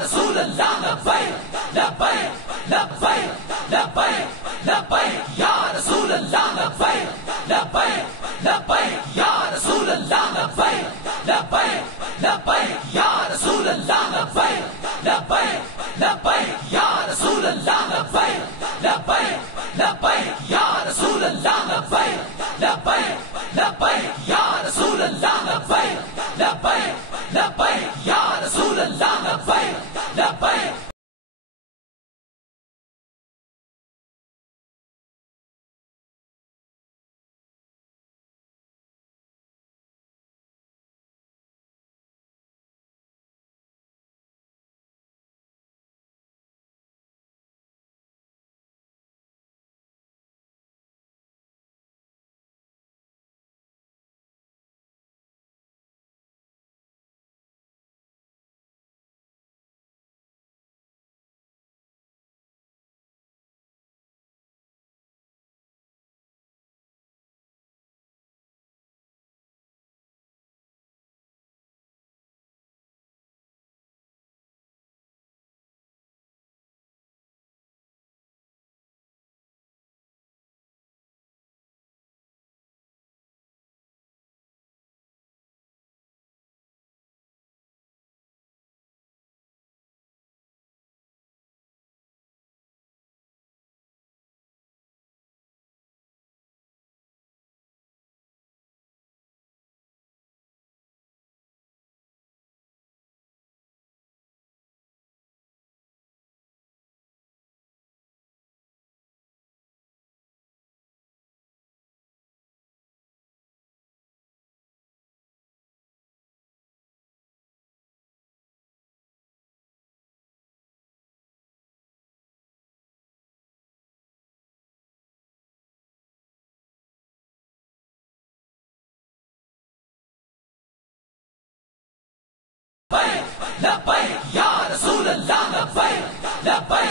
रसूल अल्लाह लब्बैक लब्बैक लब्बैक लब्बैक लब्बैक या रसूल अल्लाह लब्बैक लब्बैक लब्बैक या रसूल अल्लाह लब्बैक लब्बैक लब्बैक या रसूल अल्लाह लब्बैक लब्बैक लब्बैक या रसूल अल्लाह लब्बैक लब्बैक लब्बैक या रसूल अल्लाह लब्बैक लब्बैक लब्बैक या रसूल अल्लाह लब्बैक लब्बैक लब्बैक या रसूल अल्लाह लब्बैक लब्बैक। लब्बैक या रसूल अल्लाह लब्बैक लब्बैक